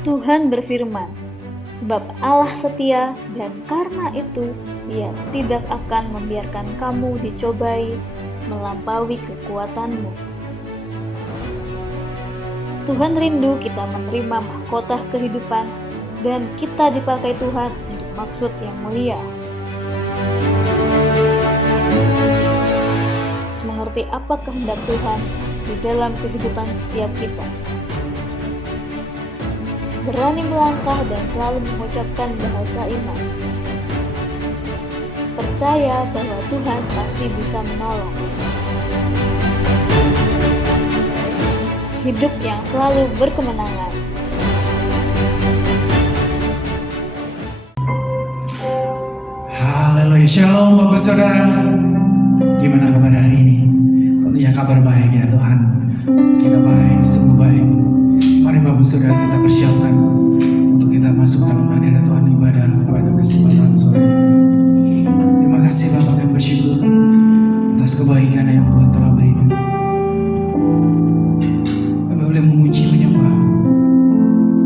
Tuhan berfirman, sebab Allah setia dan karena itu Ia tidak akan membiarkan kamu dicobai melampaui kekuatanmu. Tuhan rindu kita menerima mahkota kehidupan dan kita dipakai Tuhan untuk maksud yang mulia. Mengerti apa kehendak Tuhan di dalam kehidupan setiap kita. Berani melangkah dan selalu mengucapkan bahasa iman. Percaya bahwa Tuhan pasti bisa menolong. Hidup yang selalu berkemenangan. Haleluya, shalom Bapak Saudara. Gimana kabar hari ini? Tentunya kabar baik ya Tuhan. Kita baik, sungguh baik. Mari Bapak Saudara kita persiapkan untuk kita masuk dalam hadirat Tuhan ibadah pada kesempatan sore. Terima kasih Bapak, kami bersyukur atas kebaikan yang Tuhan telah berikan. Kami boleh memuji menyembah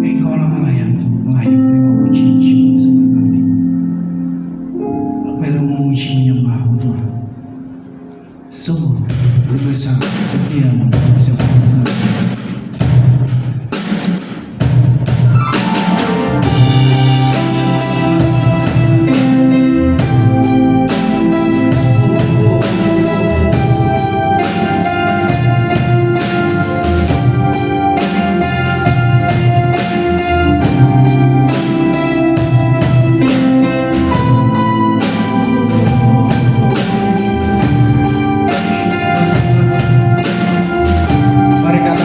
Engkau Allah yang layak terima puji syukur sembah kami. Kami boleh memuji menyembah Tuhan. Sungguh berbesar setia-Mu bersama kami. Mari katakan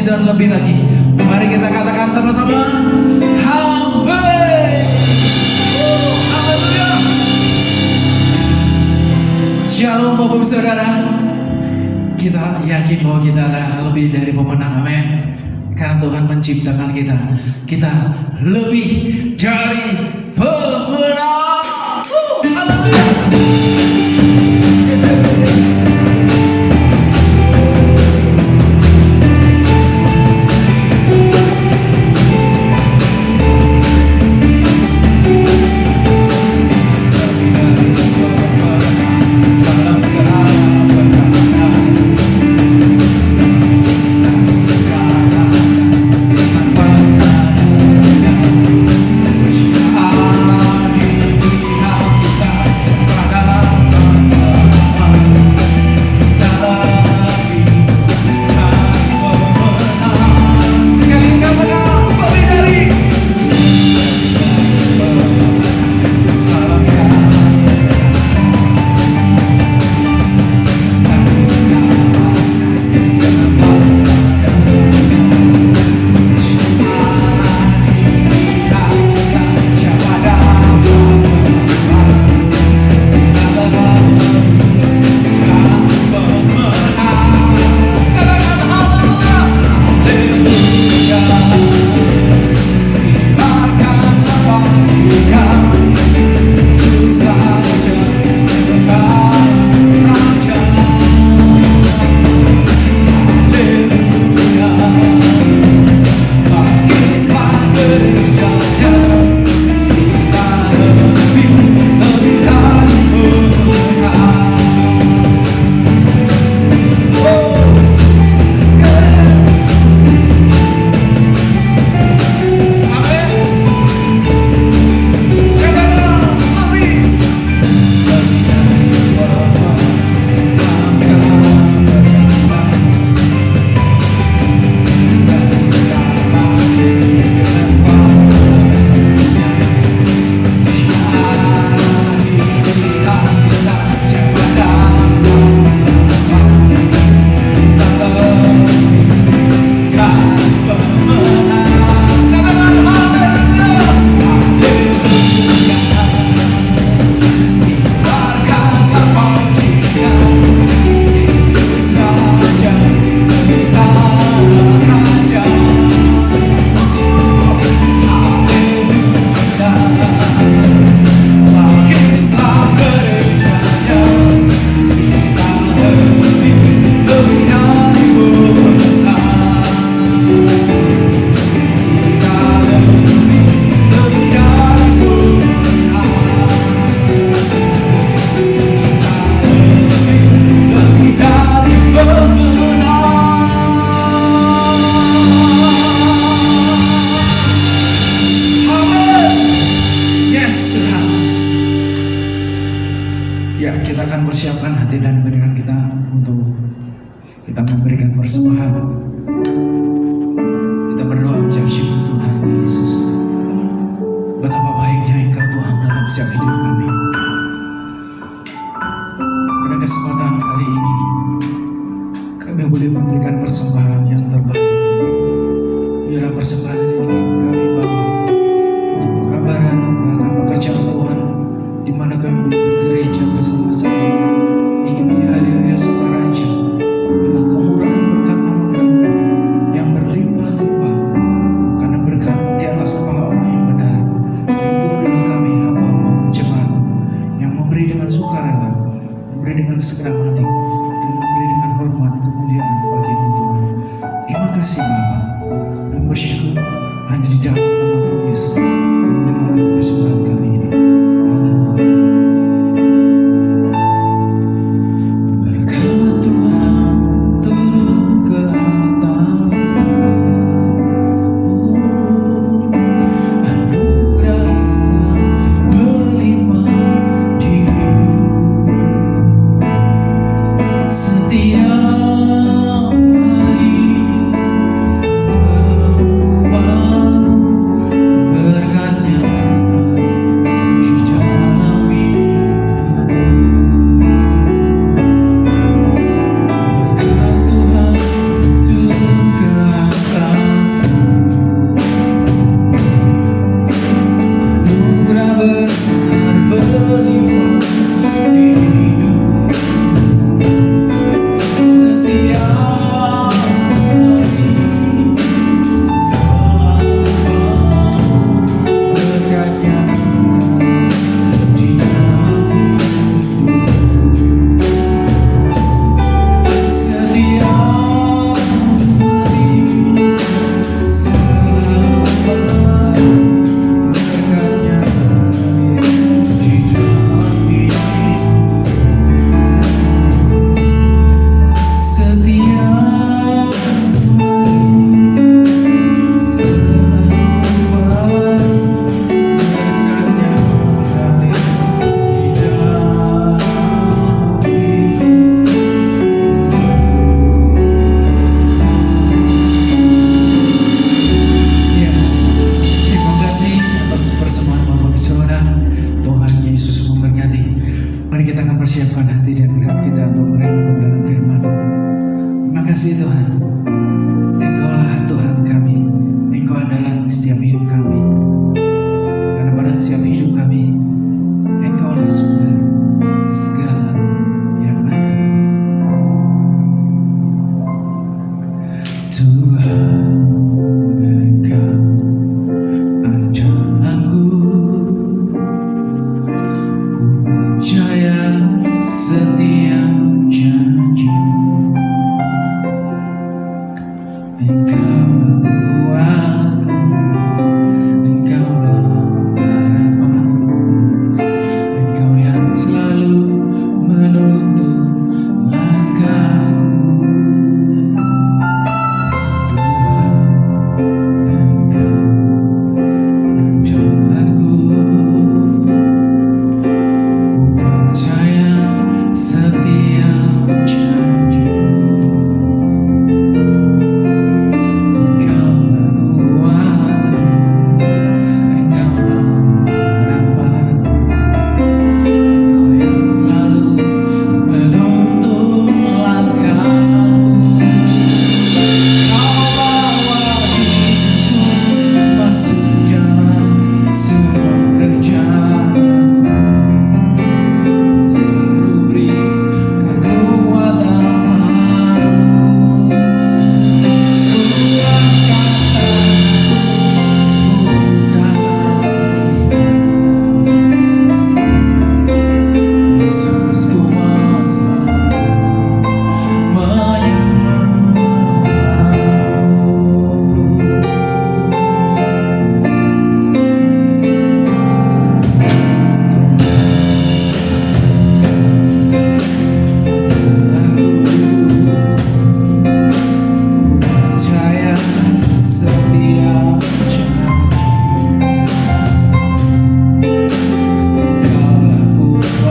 posisi dan lebih lagi. Mari kita katakan sama-sama, amin. Haleluya. Shalom Bapak Ibu Saudara. Kita yakin bahwa kita adalah lebih dari pemenang, amin. Karena Tuhan menciptakan kita, kita lebih dari pemenang. Haleluya. Ya, kita akan persiapkan hati dan pikiran kita untuk kita memberikan persembahan. Kita berdoa menjawab syukur Tuhan Yesus. Betapa baiknya Engkau Tuhan dalam setiap hidup kami. Pada kesempatan hari ini, kami boleh memberikan persembahan yang terbaik. Biarlah persembahan ini kami bawa untuk pekabaran, bahkan pekerjaan Tuhan, di mana kami boleh bergereja bersama-sama. Ini haleluya sukaraja, bila kemurahan berkat anugerah yang berlimpah-limpah, karena berkat di atas kepala orang yang benar. Dan itu adalah kami hamba-hamba jemaat yang memberi dengan sukarela, memberi dengan segenap hati, dan memberi dengan hormat kemuliaan bagi-Mu Tuhan. Terima kasih Bapa, dan bersyukur hanya di dalam nama Tuhan Yesus dengan persembahan kami ini. Haleluya. Berkat kasih Tuhan. Engkaulah Tuhan kami. Engkau adalah setiap hidup kami. Karena pada setiap hidup kami, Engkaulah sumber segala yang ada. Tuhan, Engkau andalanku. Ku percaya setiap janji-Mu. Engkaulah kuatku, Engkaulah harapanku, Engkau yang selalu menuntun langkahku. Tuhan, Engkau andalanku. Ku percaya setiap janji-Mu. Engkaulah kuatku, Engkaulah harapanku, Engkau yang selalu menuntun langkahku. Kau bawa hidupku masuk jalan semua rencana. Kau selalu beri kekuatan baru. Yesus, ku mau selalu menyembah-Mu. Percaya setiap janji. Engkaulah kuatku,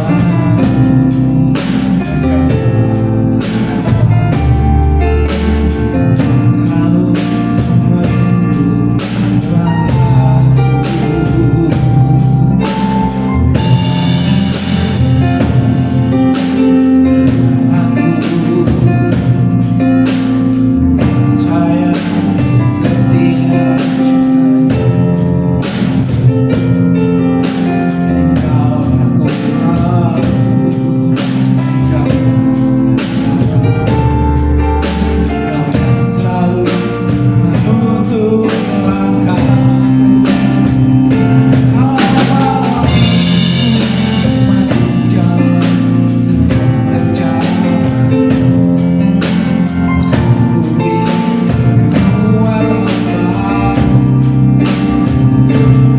Engkaulah selalu menuntun langkahku. Percaya setiap janji. Engkaulah kuatku, Engkau yang selalu menuntun langkahku. Kau bawa hidupku masuk jalan semua rencana. Kau selalu beri kekuatan baru.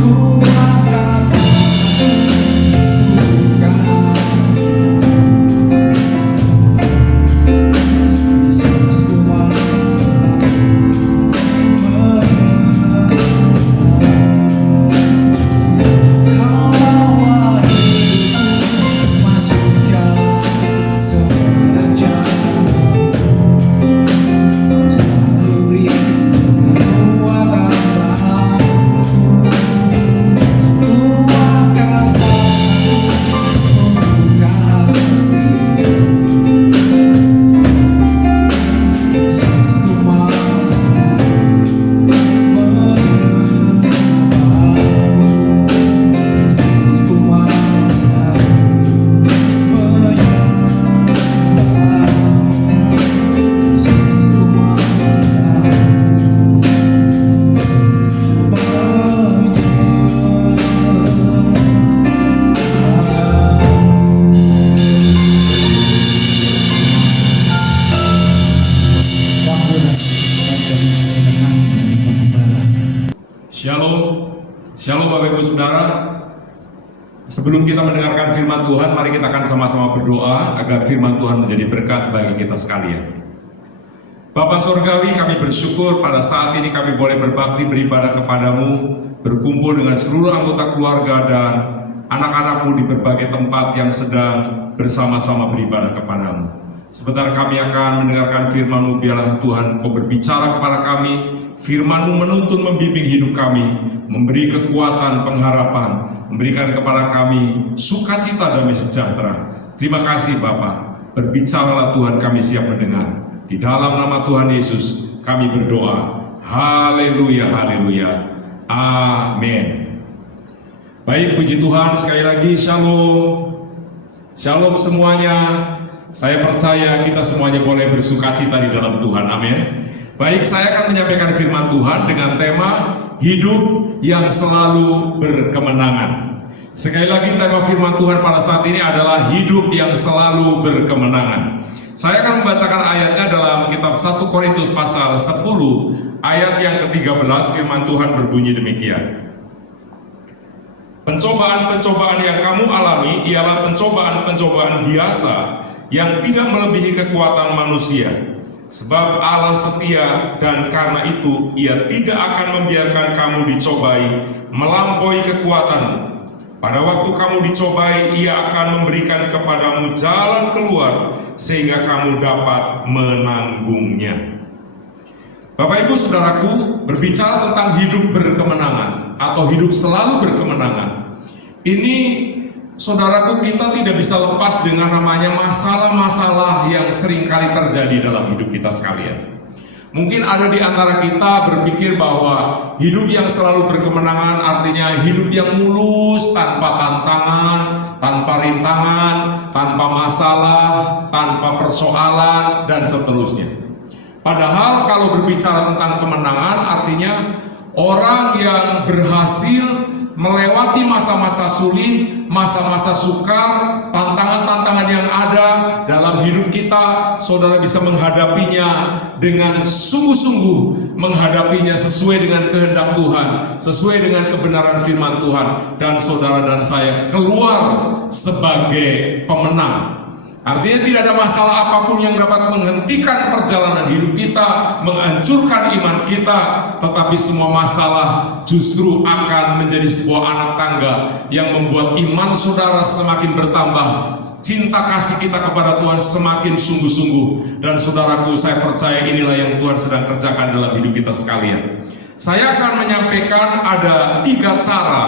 Kuatkan Yesus, ku mau selalu Kau bawa hidupku masuk jalan semua rencana. Kau selalu beri kekuatan baru. Kuatkan buka hati. Yesus, ku mau selalu menyembah-Mu. Yesus, ku mau selalu menyembah-Mu. Yesus, ku mau selalu Shalom, Shalom Bapak Ibu Saudara. Sebelum kita mendengarkan firman Tuhan, mari kita akan sama-sama berdoa agar firman Tuhan menjadi berkat bagi kita sekalian. Bapa Surgawi, kami bersyukur pada saat ini kami boleh berbakti beribadah kepadamu, berkumpul dengan seluruh anggota keluarga dan anak-anakmu di berbagai tempat yang sedang bersama-sama beribadah kepadamu. Sebentar kami akan mendengarkan firman-Mu, biarlah Tuhan Kau berbicara kepada kami, firman-Mu menuntun membimbing hidup kami, memberi kekuatan, pengharapan, memberikan kepada kami sukacita damai sejahtera. Terima kasih Bapa, berbicaralah Tuhan, kami siap mendengar. Di dalam nama Tuhan Yesus kami berdoa. Haleluya, haleluya. Amin. Baik, puji Tuhan, sekali lagi shalom. Shalom semuanya. Saya percaya kita semuanya boleh bersukacita di dalam Tuhan. Amin. Baik, saya akan menyampaikan firman Tuhan dengan tema hidup yang selalu berkemenangan. Sekali lagi, tema firman Tuhan pada saat ini adalah hidup yang selalu berkemenangan. Saya akan membacakan ayatnya dalam kitab 1 Korintus pasal 10 ayat yang ke-13. Firman Tuhan berbunyi demikian. Pencobaan-pencobaan yang kamu alami ialah pencobaan-pencobaan biasa yang tidak melebihi kekuatan manusia. Sebab Allah setia, dan karena itu Ia tidak akan membiarkan kamu dicobai melampaui kekuatanmu. Pada waktu kamu dicobai, Ia akan memberikan kepadamu jalan keluar sehingga kamu dapat menanggungnya. Bapak Ibu Saudaraku, berbicara tentang hidup berkemenangan atau hidup selalu berkemenangan. Ini saudaraku, kita tidak bisa lepas dengan namanya masalah-masalah yang seringkali terjadi dalam hidup kita sekalian. Mungkin ada di antara kita berpikir bahwa hidup yang selalu berkemenangan artinya hidup yang mulus, tanpa tantangan, tanpa rintangan, tanpa masalah, tanpa persoalan, dan seterusnya. Padahal kalau berbicara tentang kemenangan artinya orang yang berhasil melewati masa-masa sulit, masa-masa sukar, tantangan-tantangan yang ada dalam hidup kita, saudara bisa menghadapinya dengan sungguh-sungguh, menghadapinya sesuai dengan kehendak Tuhan, sesuai dengan kebenaran firman Tuhan, dan saudara dan saya keluar sebagai pemenang. Artinya tidak ada masalah apapun yang dapat menghentikan perjalanan hidup kita, menghancurkan iman kita, tetapi semua masalah justru akan menjadi sebuah anak tangga yang membuat iman saudara semakin bertambah, cinta kasih kita kepada Tuhan semakin sungguh-sungguh. Dan saudaraku, saya percaya inilah yang Tuhan sedang kerjakan dalam hidup kita sekalian. Saya akan menyampaikan ada 3 cara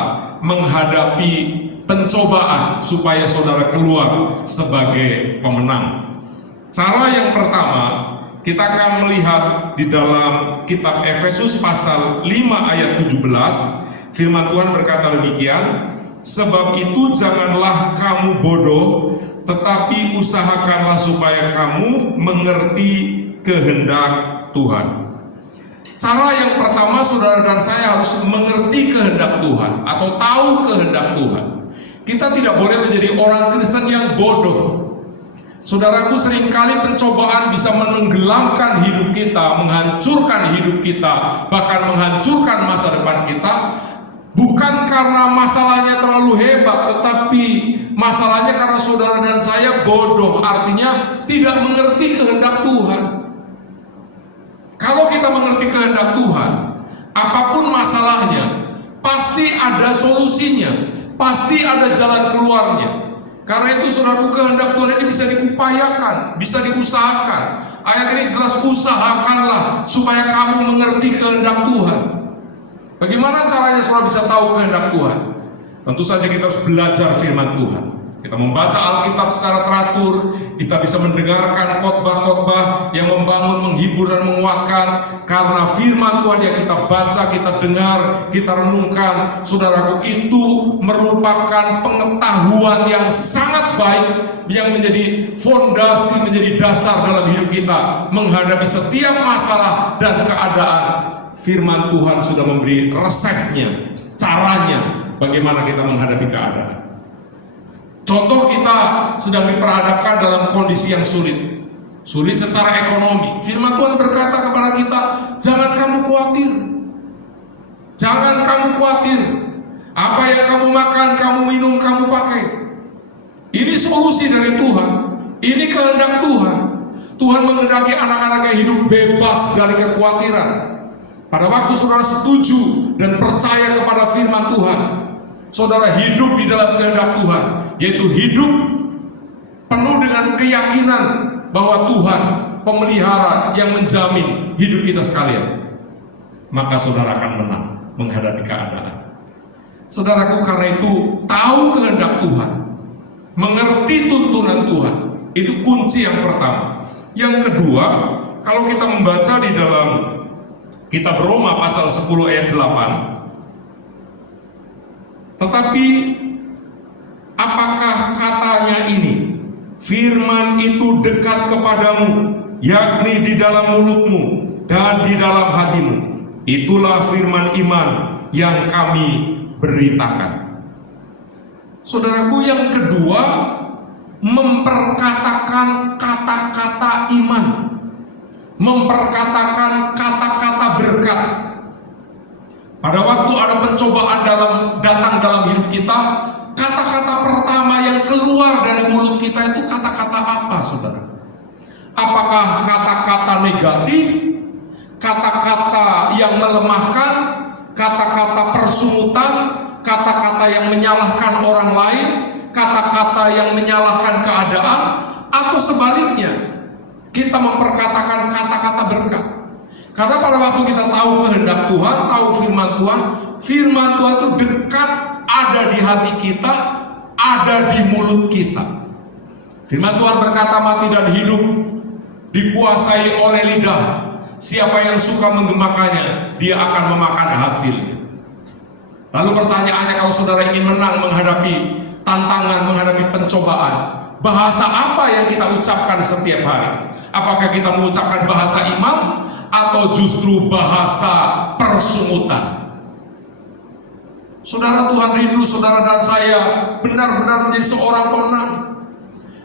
menghadapi pencobaan supaya saudara keluar sebagai pemenang. Cara yang pertama, kita akan melihat di dalam kitab Efesus pasal 5 ayat 17. Firman Tuhan berkata demikian, sebab itu janganlah kamu bodoh, tetapi usahakanlah supaya kamu mengerti kehendak Tuhan. Cara yang pertama, saudara dan saya harus mengerti kehendak Tuhan atau tahu kehendak Tuhan. Kita tidak boleh menjadi orang Kristen yang bodoh. Saudaraku, seringkali pencobaan bisa menenggelamkan hidup kita, menghancurkan hidup kita, bahkan menghancurkan masa depan kita. Bukan karena masalahnya terlalu hebat, tetapi masalahnya karena saudara dan saya bodoh, artinya tidak mengerti kehendak Tuhan. Kalau kita mengerti kehendak Tuhan, apapun masalahnya, pasti ada solusinya, pasti ada jalan keluarnya. Karena itu saudaraku, kehendak Tuhan ini bisa diupayakan, bisa diusahakan. Ayat ini jelas, usahakanlah supaya kamu mengerti kehendak Tuhan. Bagaimana caranya saudara bisa tahu kehendak Tuhan? Tentu saja kita harus belajar firman Tuhan. Kita membaca Alkitab secara teratur, kita bisa mendengarkan khotbah-khotbah yang membangun, menghibur, dan menguatkan. Karena firman Tuhan yang kita baca, kita dengar, kita renungkan, saudaraku, itu merupakan pengetahuan yang sangat baik, yang menjadi fondasi, menjadi dasar dalam hidup kita menghadapi setiap masalah dan keadaan. Firman Tuhan sudah memberi resepnya, caranya bagaimana kita menghadapi keadaan. Contoh, kita sedang diperhadapkan dalam kondisi yang sulit secara ekonomi. Firman Tuhan berkata kepada kita, jangan kamu khawatir. Jangan kamu khawatir. Apa yang kamu makan, kamu minum, kamu pakai. Ini solusi dari Tuhan. Ini kehendak Tuhan. Tuhan menghendaki anak-anaknya hidup bebas dari kekhawatiran. Pada waktu saudara setuju dan percaya kepada firman Tuhan, saudara hidup di dalam kehendak Tuhan, yaitu hidup penuh dengan keyakinan bahwa Tuhan pemelihara yang menjamin hidup kita sekalian. Maka saudara akan menang menghadapi keadaan. Saudaraku, karena itu tahu kehendak Tuhan, mengerti tuntunan Tuhan, itu kunci yang pertama. Yang kedua, kalau kita membaca di dalam kitab Roma pasal 10 ayat 8, tetapi apakah katanya ini? Firman itu dekat kepadamu, yakni di dalam mulutmu dan di dalam hatimu. Itulah firman iman yang kami beritakan. Saudaraku, yang kedua, memperkatakan kata-kata iman, memperkatakan kata-kata berkat. Pada waktu ada pencobaan datang dalam hidup kita, kata-kata pertama yang keluar dari mulut kita itu kata-kata apa, saudara? Apakah kata-kata negatif, kata-kata yang melemahkan, kata-kata persungutan, kata-kata yang menyalahkan orang lain, kata-kata yang menyalahkan keadaan, atau sebaliknya kita memperkatakan kata-kata berkat? Karena pada waktu kita tahu kehendak Tuhan, tahu firman Tuhan itu dekat, ada di hati kita, ada di mulut kita. Firman Tuhan berkata, mati dan hidup dikuasai oleh lidah. Siapa yang suka menggemakannya, dia akan memakan hasilnya. Lalu pertanyaannya, kalau saudara ingin menang menghadapi tantangan, menghadapi pencobaan, bahasa apa yang kita ucapkan setiap hari? Apakah kita mengucapkan bahasa iman atau justru bahasa persungutan? Saudara, Tuhan rindu saudara dan saya benar-benar menjadi seorang pemenang.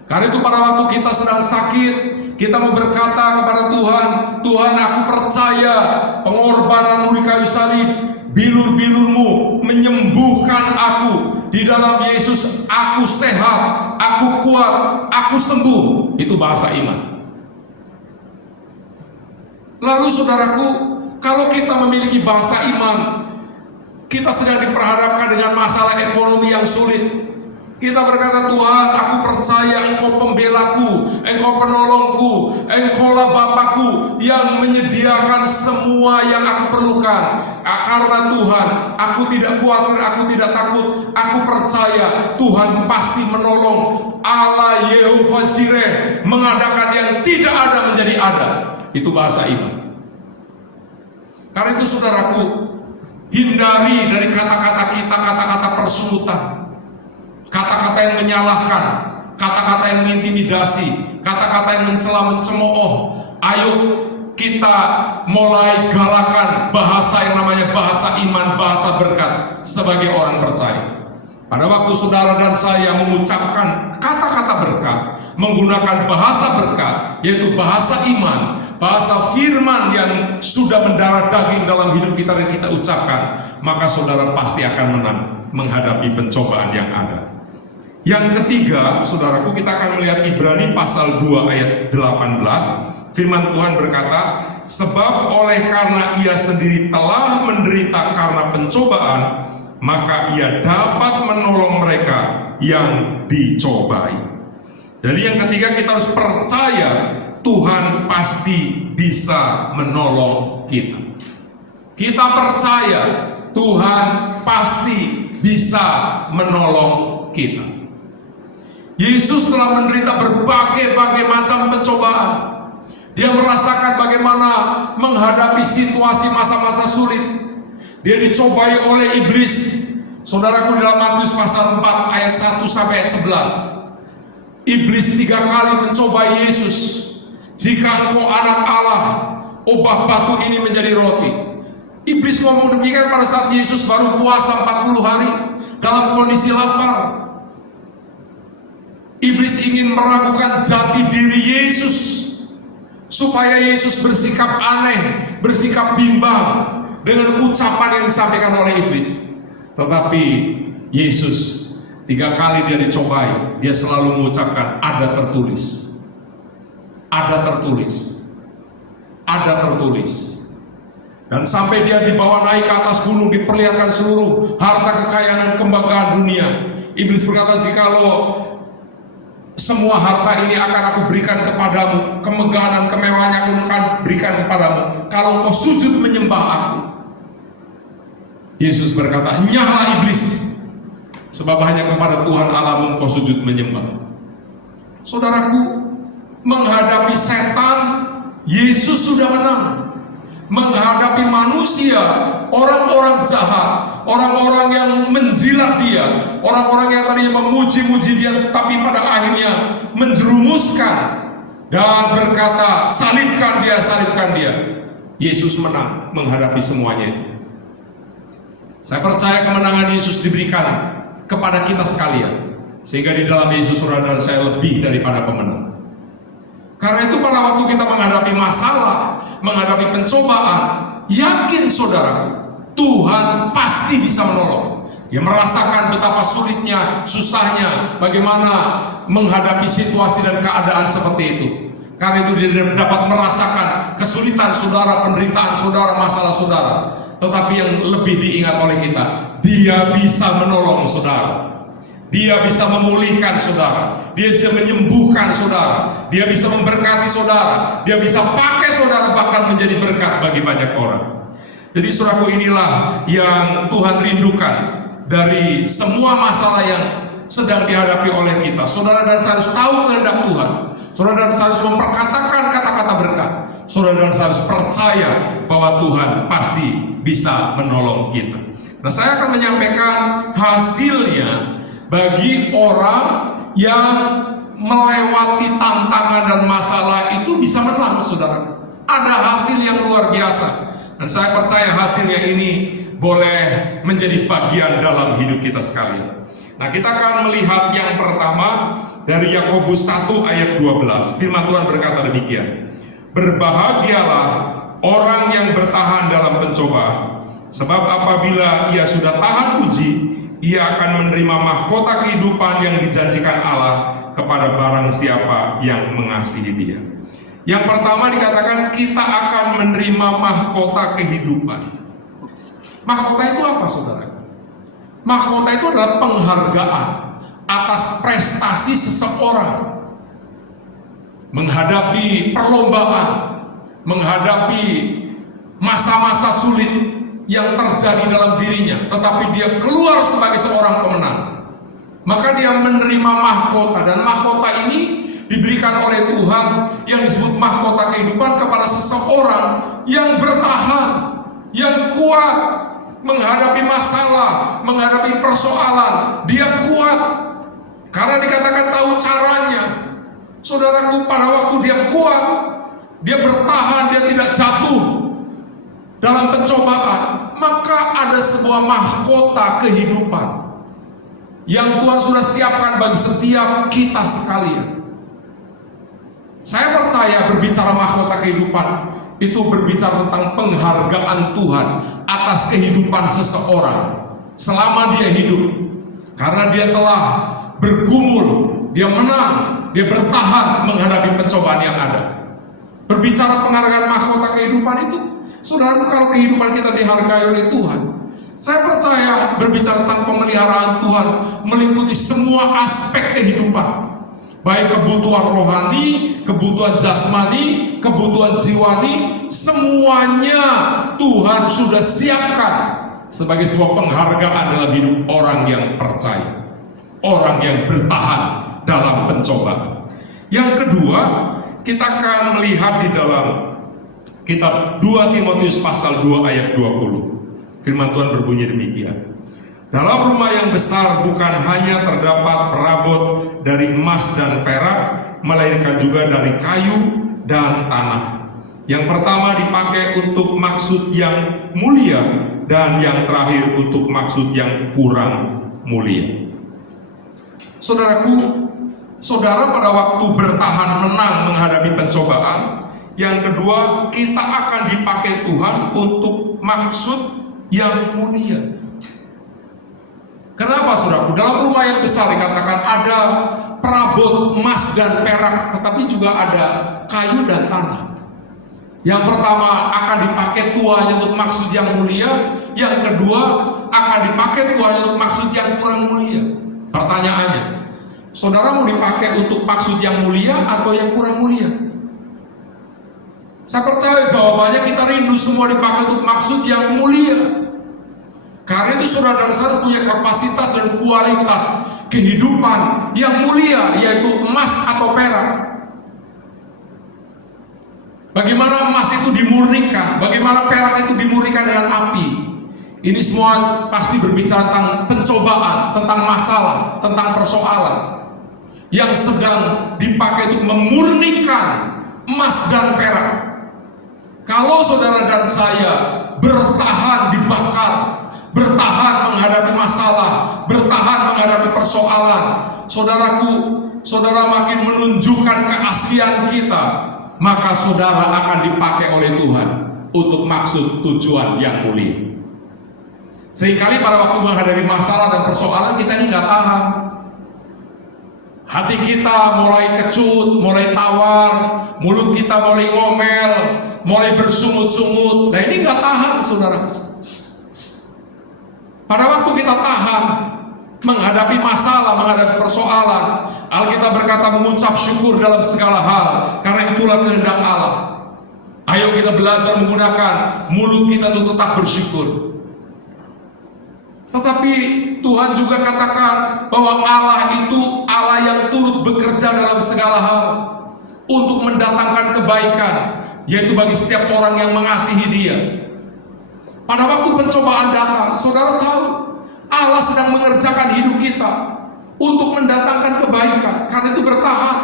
Karena itu pada waktu kita sedang sakit, kita mau berkata kepada Tuhan, Tuhan, aku percaya pengorbanan-Mu di kayu salib, bilur-bilur-Mu menyembuhkan aku. Di dalam Yesus aku sehat, aku kuat, aku sembuh. Itu bahasa iman. Lalu saudaraku, kalau kita memiliki bahasa iman, kita sedang diperhadapkan dengan masalah ekonomi yang sulit. Kita berkata, Tuhan, aku percaya Engkau pembelaku, Engkau penolongku, Engkaulah Bapakku yang menyediakan semua yang aku perlukan. Karena Tuhan, aku tidak khawatir, aku tidak takut. Aku percaya Tuhan pasti menolong. Allah Yehova Jireh mengadakan yang tidak ada menjadi ada. Itu bahasa iman. Karena itu saudaraku, hindari dari kata-kata kita, kata-kata persungutan, kata-kata yang menyalahkan, kata-kata yang mengintimidasi, kata-kata yang mencela, mencemooh. Ayo kita mulai galakan bahasa yang namanya bahasa iman, bahasa berkat sebagai orang percaya. Pada waktu saudara dan saya mengucapkan kata-kata berkat, menggunakan bahasa berkat, yaitu bahasa iman, bahasa firman yang sudah mendarah daging dalam hidup kita dan kita ucapkan, maka saudara pasti akan menang menghadapi pencobaan yang ada. Yang ketiga, saudaraku, kita akan melihat Ibrani pasal 2 ayat 18. Firman Tuhan berkata, sebab oleh karena ia sendiri telah menderita karena pencobaan, maka ia dapat menolong mereka yang dicobai. Jadi yang ketiga, kita harus percaya Tuhan pasti bisa menolong kita. Kita percaya Tuhan pasti bisa menolong kita. Yesus telah menderita berbagai macam pencobaan. Dia merasakan bagaimana menghadapi situasi masa-masa sulit. Dia dicobai oleh iblis. Saudaraku, dalam Matius pasal 4 ayat 1 sampai ayat 11. Iblis 3 kali mencobai Yesus. Jika engkau anak Allah, ubah batu ini menjadi roti. Iblis ngomong demikian pada saat Yesus baru puasa 40 hari dalam kondisi lapar. Iblis ingin meragukan jati diri Yesus, supaya Yesus bersikap aneh, bersikap bimbang dengan ucapan yang disampaikan oleh iblis. Tetapi Yesus 3 kali dia dicobai, dia selalu mengucapkan ada tertulis, ada tertulis, ada tertulis. Dan sampai dia dibawa naik ke atas gunung, diperlihatkan seluruh harta kekayaan dan kebanggaan dunia. Iblis berkata, jikalau semua harta ini akan aku berikan kepadamu, kemegahan dan kemewahannya aku akan berikan kepadamu, kalau kau sujud menyembah aku. Yesus berkata, nyahlah iblis, sebab hanya kepada Tuhan Allahmu kau sujud menyembah. Saudaraku, menghadapi setan Yesus sudah menang menghadapi manusia, orang-orang jahat, orang-orang yang menjilat dia, orang-orang yang tadinya memuji-muji dia, tapi pada akhirnya menjerumuskan dan berkata, salibkan dia, salibkan dia. Yesus menang menghadapi semuanya. Saya percaya kemenangan Yesus diberikan kepada kita sekalian, sehingga di dalam Yesus saudara dan saya lebih daripada pemenang. Karena itu pada waktu kita menghadapi masalah, menghadapi pencobaan, yakin saudara, Tuhan pasti bisa menolong. Dia merasakan betapa sulitnya, susahnya, bagaimana menghadapi situasi dan keadaan seperti itu. Karena itu dia dapat merasakan kesulitan saudara, penderitaan saudara, masalah saudara. Tetapi yang lebih diingat oleh kita, dia bisa menolong saudara. Dia bisa memulihkan saudara, dia bisa menyembuhkan saudara, dia bisa memberkati saudara, dia bisa pakai saudara bahkan menjadi berkat bagi banyak orang. Jadi saudaraku, inilah yang Tuhan rindukan dari semua masalah yang sedang dihadapi oleh kita. Saudara dan saya harus tahu kehendak Tuhan. Saudara dan saya harus memperkatakan kata-kata berkat. Saudara dan saya harus percaya bahwa Tuhan pasti bisa menolong kita. Nah, saya akan menyampaikan hasilnya bagi orang yang melewati tantangan dan masalah itu bisa menang, saudara. Ada hasil yang luar biasa. Dan saya percaya hasilnya ini boleh menjadi bagian dalam hidup kita sekalian. Nah, kita akan melihat yang pertama dari Yakobus 1 ayat 12. Firman Tuhan berkata demikian. Berbahagialah orang yang bertahan dalam pencobaan, sebab apabila ia sudah tahan uji, ia akan menerima mahkota kehidupan yang dijanjikan Allah kepada barang siapa yang mengasihi dia. Yang pertama dikatakan kita akan menerima mahkota kehidupan. Mahkota itu apa, saudara? Mahkota itu adalah penghargaan atas prestasi seseorang menghadapi perlombaan, menghadapi masa-masa sulit yang terjadi dalam dirinya, tetapi dia keluar sebagai seorang pemenang. Maka dia menerima mahkota, dan mahkota ini diberikan oleh Tuhan yang disebut mahkota kehidupan kepada seseorang yang bertahan, yang kuat menghadapi masalah, menghadapi persoalan. Dia kuat karena dikatakan tahu caranya. Saudaraku, pada waktu dia kuat, dia bertahan, dia tidak jatuh dalam pencobaan, maka ada sebuah mahkota kehidupan yang Tuhan sudah siapkan bagi setiap kita sekalian. Saya percaya berbicara mahkota kehidupan itu berbicara tentang penghargaan Tuhan atas kehidupan seseorang selama dia hidup, karena dia telah bergumul, dia menang, dia bertahan menghadapi pencobaan yang ada. Berbicara penghargaan mahkota kehidupan itu, saudara, kalau kehidupan kita dihargai oleh Tuhan, saya percaya berbicara tentang pemeliharaan Tuhan meliputi semua aspek kehidupan, baik kebutuhan rohani, kebutuhan jasmani, kebutuhan jiwani, semuanya Tuhan sudah siapkan sebagai sebuah penghargaan dalam hidup orang yang percaya, orang yang bertahan dalam pencobaan. Yang kedua, kita akan melihat di dalam kitab 2 Timotius pasal 2 ayat 20. Firman Tuhan berbunyi demikian. Dalam rumah yang besar bukan hanya terdapat perabot dari emas dan perak, melainkan juga dari kayu dan tanah. Yang pertama dipakai untuk maksud yang mulia, dan yang terakhir untuk maksud yang kurang mulia. Saudaraku, saudara pada waktu bertahan menang menghadapi pencobaan, yang kedua kita akan dipakai Tuhan untuk maksud yang mulia. Kenapa, saudaraku? Dalam rumah yang besar dikatakan ada perabot emas dan perak, tetapi juga ada kayu dan tanah. Yang pertama akan dipakai tuanya untuk maksud yang mulia, yang kedua akan dipakai tuanya untuk maksud yang kurang mulia. Pertanyaannya, saudara mau dipakai untuk maksud yang mulia atau yang kurang mulia? Saya percaya jawabannya kita rindu semua dipakai untuk maksud yang mulia. Karena itu saudara dan saya punya kapasitas dan kualitas kehidupan yang mulia, yaitu emas atau perak. Bagaimana emas itu dimurnikan, bagaimana perak itu dimurnikan dengan api. Ini semua pasti berbicara tentang pencobaan, tentang masalah, tentang persoalan yang sedang dipakai untuk memurnikan emas dan perak. Kalau saudara dan saya bertahan dibakar, bertahan menghadapi masalah, bertahan menghadapi persoalan, saudaraku, saudara makin menunjukkan keaslian kita, maka saudara akan dipakai oleh Tuhan untuk maksud tujuan yang mulia. Seringkali pada waktu menghadapi masalah dan persoalan kita ini nggak tahan. Hati kita mulai kecut, mulai tawar, mulut kita mulai ngomel, mulai bersungut-sungut. Nah ini nggak tahan, saudara. Pada waktu kita tahan menghadapi masalah, menghadapi persoalan, Alkitab berkata mengucap syukur dalam segala hal, karena itulah kehendak Allah. Ayo kita belajar menggunakan mulut kita untuk tetap bersyukur. Tetapi Tuhan juga katakan bahwa Allah itu Allah yang turut bekerja dalam segala hal untuk mendatangkan kebaikan, yaitu bagi setiap orang yang mengasihi Dia. Pada waktu pencobaan datang, saudara tahu Allah sedang mengerjakan hidup kita untuk mendatangkan kebaikan. Karena itu bertahan.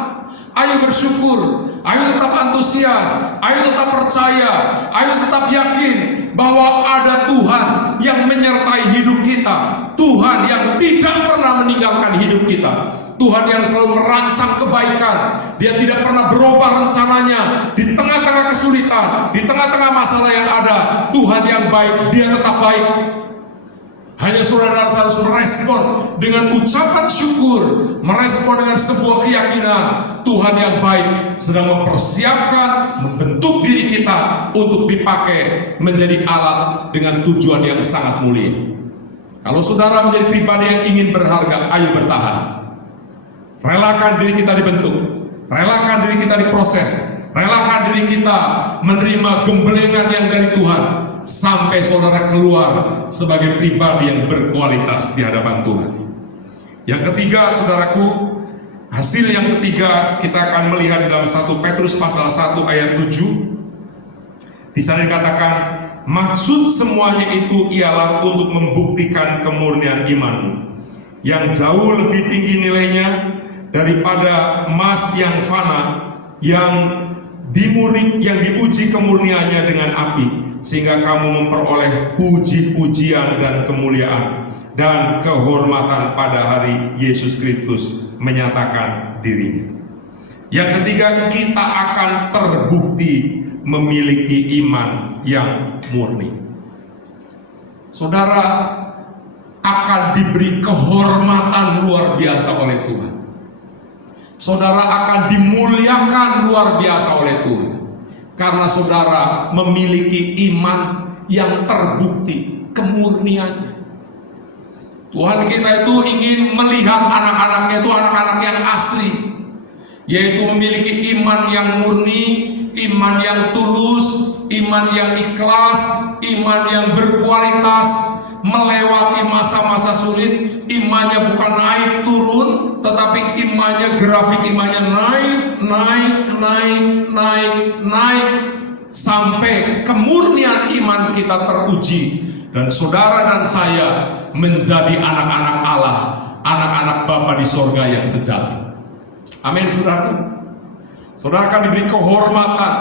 Ayo bersyukur, ayo tetap antusias, ayo tetap percaya, ayo tetap yakin bahwa ada Tuhan yang menyertai hidup kita, Tuhan yang tidak pernah meninggalkan hidup kita, Tuhan yang selalu merancang kebaikan. Dia tidak pernah berubah rencananya di tengah-tengah kesulitan, di tengah-tengah masalah yang ada. Tuhan yang baik, Dia tetap baik. Hanya saudara harus merespon dengan ucapan syukur, merespon dengan sebuah keyakinan Tuhan yang baik sedang mempersiapkan, membentuk diri kita untuk dipakai menjadi alat dengan tujuan yang sangat mulia. Kalau saudara menjadi pribadi yang ingin berharga, ayo bertahan. Relakan diri kita dibentuk, relakan diri kita diproses, relakan diri kita menerima gembelengan yang dari Tuhan, sampai saudara keluar sebagai pribadi yang berkualitas di hadapan Tuhan. Yang ketiga, saudaraku, hasil yang ketiga kita akan melihat dalam 1 Petrus pasal 1 ayat 7. Di sana dikatakan, maksud semuanya itu ialah untuk membuktikan kemurnian imanmu, yang jauh lebih tinggi nilainya daripada emas yang fana, yang diuji kemurniannya dengan api, sehingga kamu memperoleh puji-pujian dan kemuliaan dan kehormatan pada hari Yesus Kristus menyatakan dirinya. Yang ketiga, kita akan terbukti memiliki iman yang murni. Saudara akan diberi kehormatan luar biasa oleh Tuhan. Saudara akan dimuliakan luar biasa oleh Tuhan, karena saudara memiliki iman yang terbukti kemurniannya. Tuhan kita itu ingin melihat anak-anaknya itu anak-anak yang asli, yaitu memiliki iman yang murni, iman yang tulus, iman yang ikhlas, iman yang berkualitas, melewati masa-masa sulit. Imannya bukan naik turun, tetapi imannya, grafik imannya naik sampai kemurnian iman kita teruji, dan saudara dan saya menjadi anak-anak Allah, anak-anak Bapa di sorga yang sejati. Amin, saudara. Saudara akan diberi kehormatan,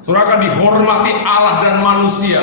saudara akan dihormati Allah dan manusia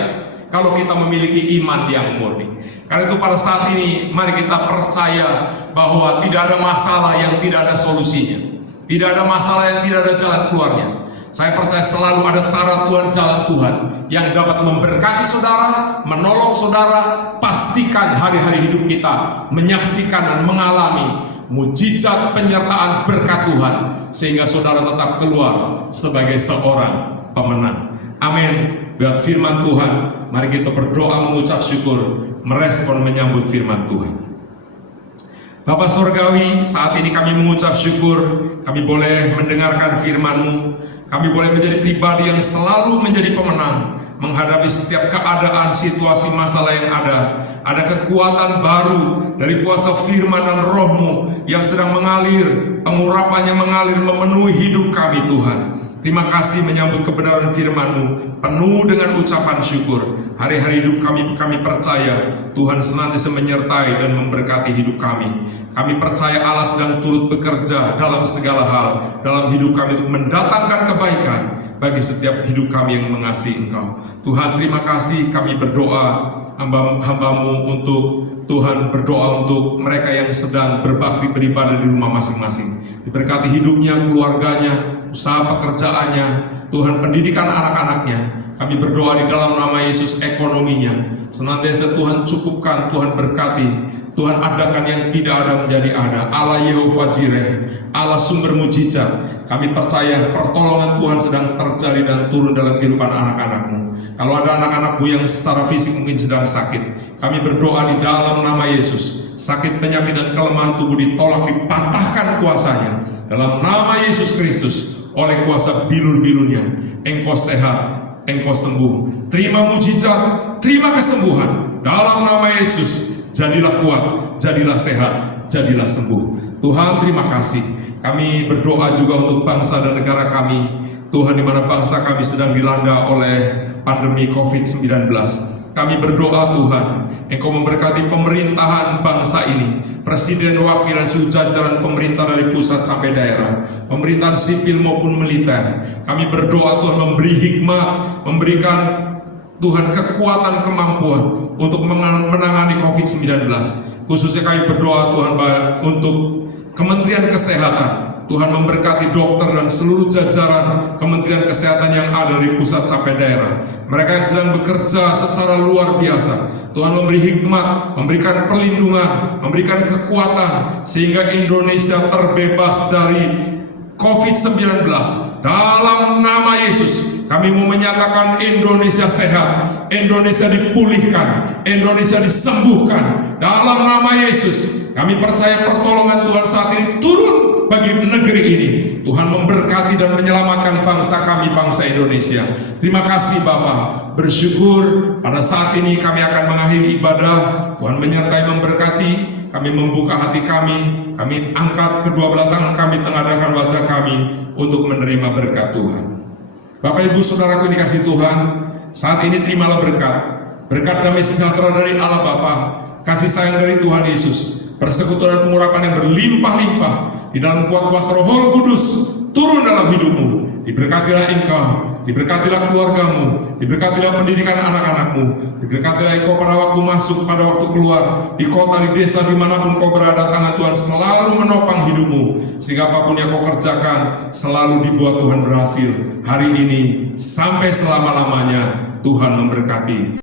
kalau kita memiliki iman yang murni. Karena itu pada saat ini mari kita percaya bahwa tidak ada masalah yang tidak ada solusinya, tidak ada masalah yang tidak ada jalan keluarnya. Saya percaya selalu ada cara Tuhan, jalan Tuhan yang dapat memberkati saudara, menolong saudara. Pastikan hari-hari hidup kita menyaksikan dan mengalami mujizat penyertaan berkat Tuhan, sehingga saudara tetap keluar sebagai seorang pemenang. Amin. Buat firman Tuhan, mari kita berdoa mengucap syukur, merespon menyambut firman Tuhan. Bapa Surgawi, saat ini kami mengucap syukur, kami boleh mendengarkan firman-Mu, kami boleh menjadi pribadi yang selalu menjadi pemenang menghadapi setiap keadaan, situasi, masalah yang ada. Ada kekuatan baru dari kuasa firman dan Roh-Mu yang sedang mengalir, pengurapannya mengalir memenuhi hidup kami Tuhan. Terima kasih menyambut kebenaran firman-Mu penuh dengan ucapan syukur. Hari-hari hidup kami percaya Tuhan senantiasa menyertai dan memberkati hidup kami. Kami percaya Allah sedang turut bekerja dalam segala hal dalam hidup kami untuk mendatangkan kebaikan bagi setiap hidup kami yang mengasihi Engkau. Tuhan, terima kasih. Kami berdoa hamba-Mu untuk Tuhan, berdoa untuk mereka yang sedang berbakti beribadah di rumah masing-masing. Diberkati hidupnya, keluarganya, usaha pekerjaannya, Tuhan, pendidikan anak-anaknya. Kami berdoa di dalam nama Yesus, ekonominya senantiasa Tuhan cukupkan, Tuhan berkati, Tuhan adakan yang tidak ada menjadi ada. Allah Yehova Jireh, Allah sumber mujizat. Kami percaya pertolongan Tuhan sedang terjadi dan turun dalam kehidupan anak-anak-Mu. Kalau ada anak-anak-Mu yang secara fisik mungkin sedang sakit, kami berdoa di dalam nama Yesus, sakit, penyakit, dan kelemahan tubuh ditolak, dipatahkan kuasanya. Dalam nama Yesus Kristus, oleh kuasa bilur-bilurnya, Engkau sehat, Engkau sembuh. Terima mujizat, terima kesembuhan. Dalam nama Yesus, jadilah kuat, jadilah sehat, jadilah sembuh. Tuhan, terima kasih. Kami berdoa juga untuk bangsa dan negara kami. Tuhan, di mana bangsa kami sedang dilanda oleh pandemi COVID-19. Kami berdoa Tuhan, Engkau memberkati pemerintahan bangsa ini, presiden, wakil, dan seluruh jajaran pemerintah dari pusat sampai daerah, pemerintahan sipil maupun militer. Kami berdoa Tuhan memberi hikmat, memberikan Tuhan kekuatan, kemampuan untuk menangani COVID-19. Khususnya kami berdoa Tuhan untuk Kementerian Kesehatan. Tuhan memberkati dokter dan seluruh jajaran Kementerian Kesehatan yang ada dari pusat sampai daerah. Mereka yang sedang bekerja secara luar biasa. Tuhan memberi hikmat, memberikan perlindungan, memberikan kekuatan, sehingga Indonesia terbebas dari COVID-19. Dalam nama Yesus, kami mau menyatakan Indonesia sehat, Indonesia dipulihkan, Indonesia disembuhkan. Dalam nama Yesus, kami percaya pertolongan Tuhan saat ini turun bagi negeri ini. Tuhan memberkati dan menyelamatkan bangsa kami, bangsa Indonesia. Terima kasih Bapa. Bersyukur pada saat ini kami akan mengakhiri ibadah. Tuhan menyertai, memberkati. Kami membuka hati kami angkat kedua belah tangan kami, tengadahkan wajah kami untuk menerima berkat Tuhan. Bapak Ibu Saudaraku yang dikasihi Tuhan, saat ini terimalah berkat damai sejahtera dari Allah Bapa, kasih sayang dari Tuhan Yesus, persekutuan pengurapan yang berlimpah-limpah di dalam kuat kuasa Roh Kudus turun dalam hidupmu. Diberkatilah engkau, diberkatilah keluargamu, diberkatilah pendidikan anak-anakmu, diberkatilah engkau pada waktu masuk, pada waktu keluar, di kota, di desa, dimanapun kau berada. Tangan Tuhan selalu menopang hidupmu, sehingga apapun yang kau kerjakan selalu dibuat Tuhan berhasil. Hari ini sampai selama-lamanya Tuhan memberkati.